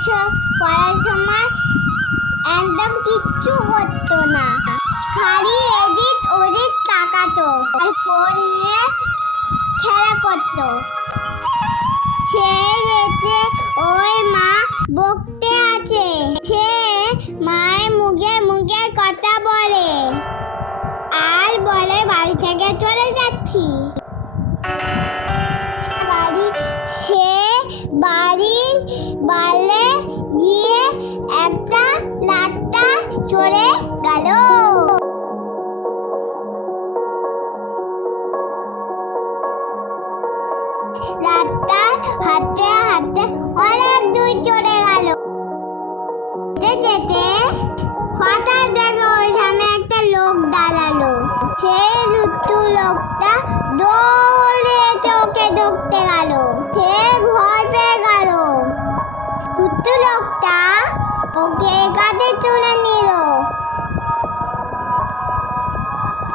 পড়ার সময় একদম কিচ্ছু করতো না, খালি এদিক ওদিক তাকাতো আর ফোন নিয়ে খেলা করতো। সে যেতে ওই মা বকতে আছে, সে মায়ের মুখে মুখে কথা বলে আর বলে বাড়ি থেকে চলে যাচ্ছি। সে বাড়ির বাইরে গিয়ে একটা লাট্টা চড়ে গেল। লাট্টা হাঁটতে হাঁটতে অনেক দূর চলে গেল। যেতে হঠাৎ দেখো ওই সামনে একটা লোক দাঁড়ালো। সেই লুট্টু লোকটা দৌড়ে ওকে ধরতে গেল। সে ভয় পেয়ে গেল। লুট্টু লোকটা ওকে কাঁধে তুলে নিল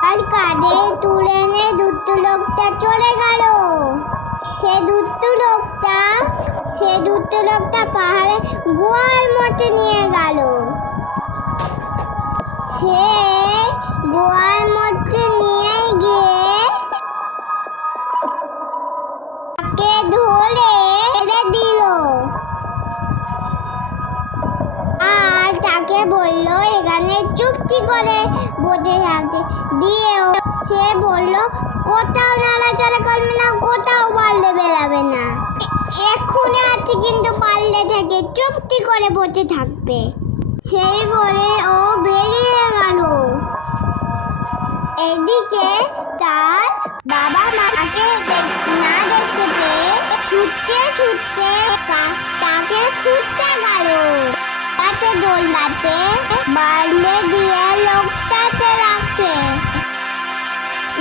আর কাঁধে তুলে নিয়ে লুট্টু লোকটা চলে গেল। সে দুটো লোকটা পাহাড়ে গুহার মধ্যে নিয়ে গেল। সে গুহার মধ্যে নিয়ে গিয়ে তাকে ধরে ছেড়ে দিল আর তাকে বলল এখানে চুপটি করে বসে থাকতে দিয়েও। সে বলল কোথাও নাড়াচাড়া করবে না, কোথাও পারলে বেরাবে না, এক্ষুনি আছে কিন্তু পারলে থেকে চুপটি করে বসে থাকবে। সেই বলে ও বেরিয়ে গেল। এদিকে তার বাবা মাকে না দেখতে পেয়ে ছুটতে ছুটতে তাকে খুঁজতে গেল। তাতে দোলনাতে বাড়লে দিয়ে লোকটাকে রাখে।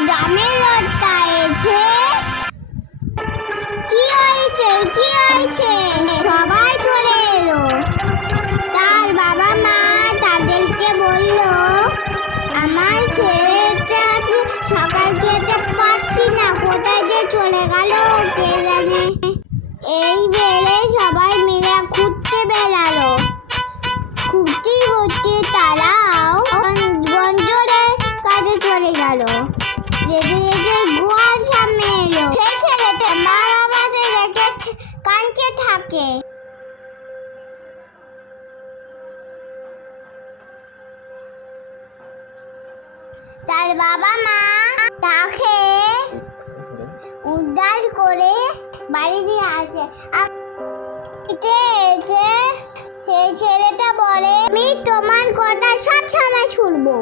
গ্রামের লোকটা এসে কি হয়েছে সবাই চলে এলো। তার বাবা মা তাদেরকে বলল আমার ছেলেটা সকাল খেতে পাচ্ছি না, কোথায় যে চলে গেল কে জানে। এই বেলে সবাই মিলে খুঁজতে বেরালো। খুঁজতে তারাও গঞ্জরের কাছে চলে গেল। যেতে যেতে গুহার সামনে এলো। সেই ছেলেটা মা বাবাকে রেখে কাঁদতে থাকে। তার বাবা মা তাকে উদ্ধার করে বাড়ি দিয়ে আসে। সেই ছেলেটা বলে আমি তোমার কথা সব সময় শুনবো।